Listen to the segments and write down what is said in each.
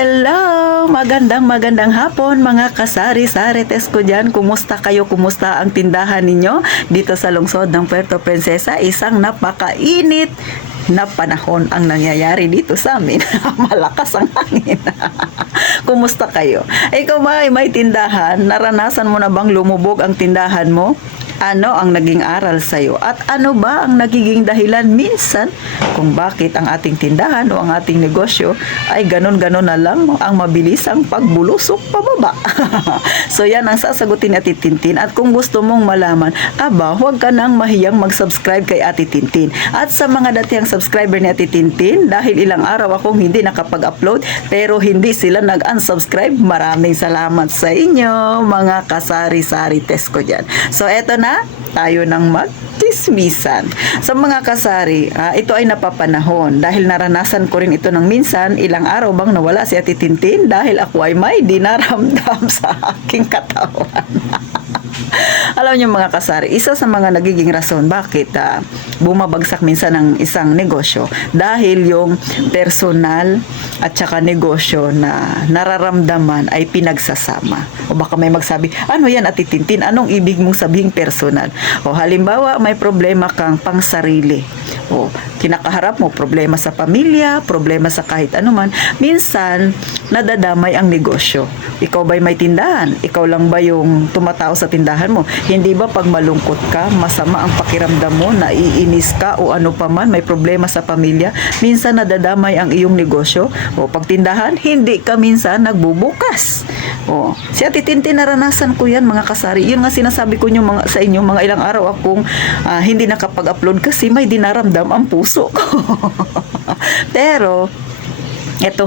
Hello! Magandang hapon mga kasari-sarites ko dyan. Kumusta kayo? Kumusta ang tindahan ninyo? Dito sa lungsod ng Puerto Princesa, isang napakainit na panahon ang nangyayari dito sa amin. Malakas ang hangin. Kumusta kayo? Ikaw ba ay may tindahan? Naranasan mo na bang lumubog ang tindahan mo? Ano ang naging aral sa'yo? At ano ba ang nagiging dahilan minsan kung bakit ang ating tindahan o ang ating negosyo ay ganon-ganon na lang ang mabilisang pagbulusok pababa? So yan ang sasagutin ni Ate Tintin. At kung gusto mong malaman, huwag ka nang mahiyang mag-subscribe kay Ate Tintin. At sa mga datihang subscriber ni Ate Tintin, dahil ilang araw akong hindi nakapag-upload pero hindi sila nag-unsubscribe, maraming salamat sa inyo mga kasari-sari test ko dyan. So eto na, tayo ng magchismisan. Sa mga kasari, ito ay napapanahon dahil naranasan ko rin ito ng minsan. Ilang araw bang nawala si Ate Tintin dahil ako ay may dinaramdam sa aking katawan. Alam niyo mga kasari, isa sa mga nagiging rason bakit bumabagsak minsan ang isang negosyo dahil yung personal at saka negosyo na nararamdaman ay pinagsasama. O baka may magsabi, ano yan Ate Tintin? Anong ibig mong sabihing personal? O halimbawa, may problema kang pang sarili. O kinakaharap mo problema sa pamilya, problema sa kahit anuman. Minsan, nadadamay ang negosyo. Ikaw ba'y may tindahan? Ikaw lang ba yung tumatao sa tindahan mo? Hindi ba pag malungkot ka, masama ang pakiramdam mo, naiinis ka o ano pa man, may problema sa pamilya, minsan nadadamay ang iyong negosyo? O pag tindahan, hindi ka minsan nagbubukas. O, si Ate Tintin, naranasan ko yan mga kasari. Yun nga sinasabi ko sa inyo, mga ilang araw akong hindi nakapag-upload kasi may dinaramdam ang puso ko. Pero eto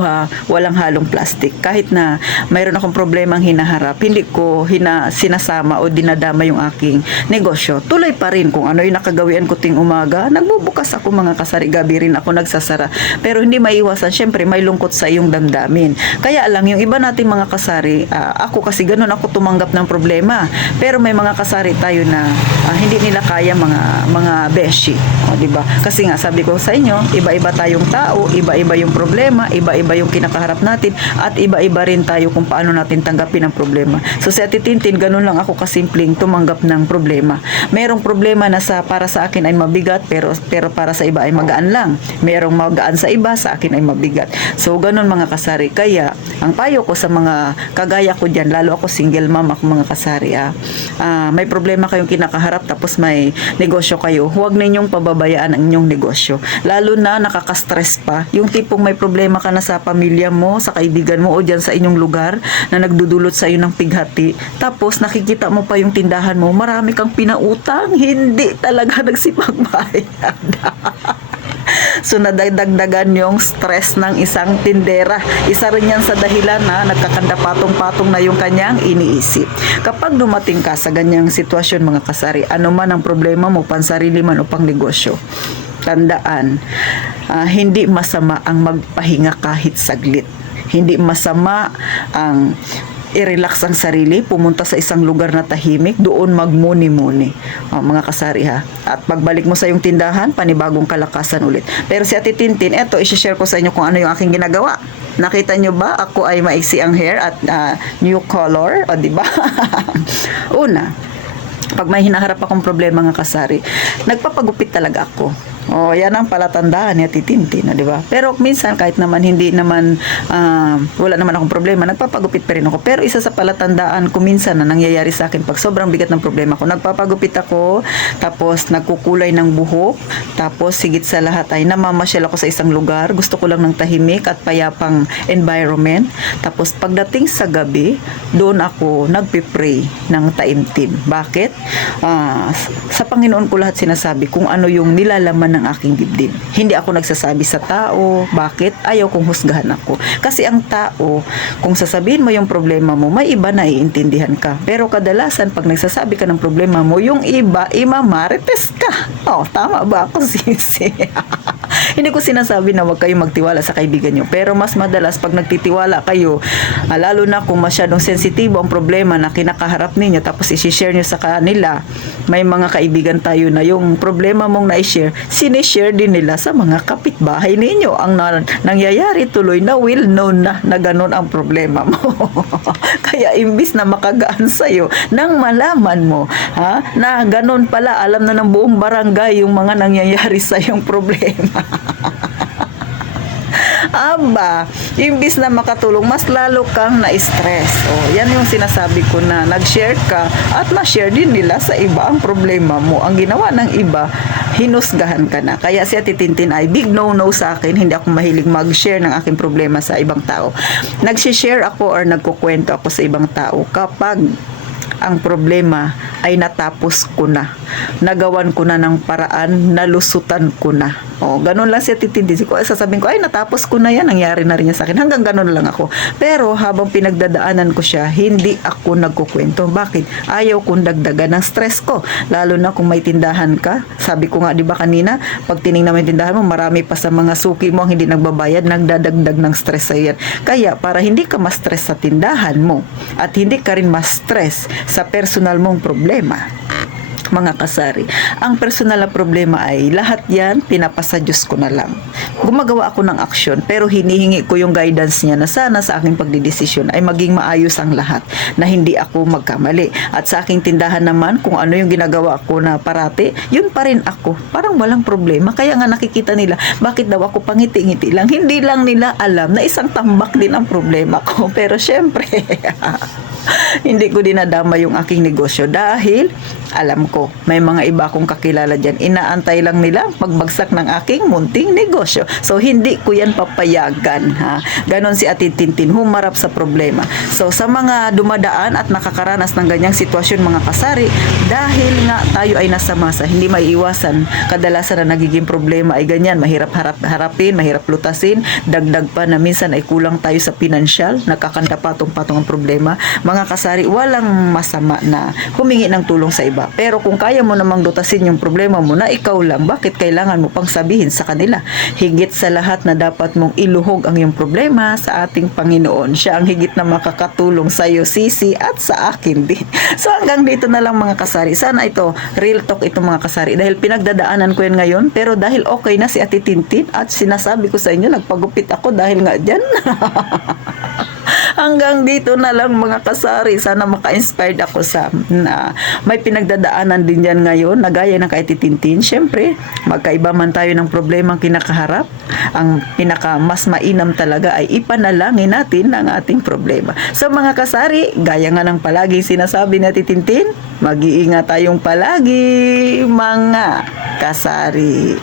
walang halong plastic. Kahit na mayroon akong problemang hinaharap, hindi ko sinasama o dinadama yung aking negosyo. Tuloy pa rin kung ano yung nakagawian ko ting umaga. Nagbubukas ako mga kasari, gabi rin ako nagsasara. Pero hindi maiwasan, syempre may lungkot sa iyong damdamin. Kaya lang, yung iba nating mga kasari, ako kasi ganun ako tumanggap ng problema. Pero may mga kasari tayo na hindi nila kaya mga beshi. O, diba? Kasi nga, sabi ko sa inyo, iba-iba tayong tao, iba-iba yung problema, iba-iba yung kinakaharap natin at iba-iba rin tayo kung paano natin tanggapin ang problema. So si Ate Tintin, ganun lang ako kasimpleng tumanggap ng problema. Merong problema na para sa akin ay mabigat pero para sa iba ay magaan lang. Merong magaan sa iba, sa akin ay mabigat. So ganun mga kasari. Kaya ang payo ko sa mga kagaya ko dyan, lalo ako single mom ako mga kasari, may problema kayong kinakaharap tapos may negosyo kayo, huwag ninyong pababayaan ang inyong negosyo. Lalo na nakaka-stress pa, yung tipong may problema ka na sa pamilya mo, sa kaibigan mo o dyan sa inyong lugar na nagdudulot sa iyo ng pighati. Tapos nakikita mo pa yung tindahan mo, marami kang pinautang, hindi talaga nagsipagbayad. So nadagdagan yung stress ng isang tindera. Isa rin yan sa dahilan na nagkakanda patong-patong na yung kanyang iniisip. Kapag dumating ka sa ganyang sitwasyon mga kasari, ano man ang problema mo, pansarili man o pang negosyo, tandaan, hindi masama ang magpahinga kahit saglit. Hindi masama ang i-relax ang sarili, pumunta sa isang lugar na tahimik, doon magmuni-muni. Mga kasari At pagbalik mo sa iyong tindahan, panibagong kalakasan ulit. Pero si Ate Tintin, eto, i-share ko sa inyo kung ano yung aking ginagawa. Nakita nyo ba? Ako ay maiksi ang hair at new color. O, diba? Una, pag may hinaharap akong problema mga kasari, nagpapagupit talaga ako. Yan ang palatandaan ni Ate Tintin, di ba? Pero minsan kahit naman wala naman akong problema, nagpapagupit pa rin ako. Pero isa sa palatandaan ko minsan na nangyayari sa akin pag sobrang bigat ng problema ko, nagpapagupit ako, tapos nagkukulay ng buhok, tapos higit sa lahat ay namamasyal ako sa isang lugar, gusto ko lang ng tahimik at payapang environment. Tapos pagdating sa gabi, doon ako nagpipray ng taimtim. Bakit? Sa Panginoon ko lahat sinasabi kung ano yung nilalaman ng aking dibdib. Hindi ako nagsasabi sa tao. Bakit? Ayaw kong husgahan ako. Kasi ang tao, kung sasabihin mo yung problema mo, may iba na iintindihan ka. Pero kadalasan, pag nagsasabi ka ng problema mo, yung iba, imamarites ka. Tama ba ako, sisi? Hindi ko sinasabi na huwag kayong magtiwala sa kaibigan nyo. Pero mas madalas pag nagtitiwala kayo, lalo na kung masyadong sensitibo ang problema na kinakaharap ninyo, tapos isi-share nyo sa kanila, may mga kaibigan tayo na yung problema mong na-share, sinishare din nila sa mga kapitbahay ninyo. Ang nangyayari tuloy na will known na ganun ang problema mo. Kaya imbis na makagaan sa'yo, nang malaman mo, na ganun pala, alam na ng buong barangay yung mga nangyayari sa yung problema. Aba, imbis na makatulong, mas lalo kang na-stress. Yan yung sinasabi ko na nag-share ka at ma-share din nila sa iba ang problema mo. Ang ginawa ng iba, hinusgahan ka na. Kaya si Ate Tintin ay big no-no sa akin. Hindi ako mahilig mag-share ng aking problema sa ibang tao. Nag-share ako or nagkukwento ako sa ibang tao kapag ang problema ay natapos ko na. Nagawan ko na ng paraan, nalusutan ko na. Ganun lang siya titindi. Sasabihin ko, ay natapos ko na yan, nangyari na rin yan sa akin. Hanggang ganun lang ako. Pero habang pinagdadaanan ko siya, hindi ako nagkukwento. Bakit? Ayaw kong dagdagan ng stress ko. Lalo na kung may tindahan ka. Sabi ko nga, di ba kanina, pag tinignan mo yung tindahan mo, marami pa sa mga suki mo ang hindi nagbabayad, nagdadagdag ng stress sa yan. Kaya, para hindi ka ma-stress sa tindahan mo, at hindi ka rin ma-stress sa personal mong problema, mga kasari, ang personal na problema ay lahat yan pinapasa Diyos ko na lang. Gumagawa ako ng aksyon pero hinihingi ko yung guidance niya na sana sa aking pagdidesisyon ay maging maayos ang lahat, na hindi ako magkamali. At sa aking tindahan naman, kung ano yung ginagawa ko na parati, yun pa rin ako. Parang walang problema. Kaya nga nakikita nila, bakit daw ako pangiti-ngiti lang? Hindi lang nila alam na isang tambak din ang problema ko. Pero syempre, hindi ko dinadama yung aking negosyo dahil alam ko, may mga iba akong kakilala dyan. Inaantay lang nila pagbagsak ng aking munting negosyo. So, hindi ko yan papayagan. Ganon si Ate Tintin, humarap sa problema. So, sa mga dumadaan at nakakaranas ng ganyang sitwasyon, mga kasari, dahil nga tayo ay nasa masa, hindi maiiwasan. Kadalasan na nagiging problema ay ganyan. Mahirap harapin, mahirap lutasin. Dagdag pa na minsan ay kulang tayo sa pinansyal. Nakakanta patong-patong ang problema. Mga kasari, walang masama na humingi ng tulong sa iba. Pero kung kaya mo namang lutasin yung problema mo na ikaw lang, bakit kailangan mo pang sabihin sa kanila? Higit sa lahat na dapat mong iluhog ang iyong problema sa ating Panginoon. Siya ang higit na makakatulong sa iyo, sisi, at sa akin din. So hanggang dito na lang mga kasari. Sana ito, real talk ito mga kasari. Dahil pinagdadaanan ko yan ngayon, pero dahil okay na si Ate Tintin at sinasabi ko sa inyo, nagpagupit ako dahil nga dyan. Hanggang dito na lang mga kasari. Sana maka-inspired ako sa may pinagdadaanan din yan ngayon na gaya ng kay Tintin. Siyempre, magkaiba man tayo ng problema ang kinakaharap. Ang pinaka mas mainam talaga ay ipanalangin natin ang ating problema. So mga kasari, gaya nga ng palaging sinasabi ni Tintin, mag-iingat tayong palagi mga kasari.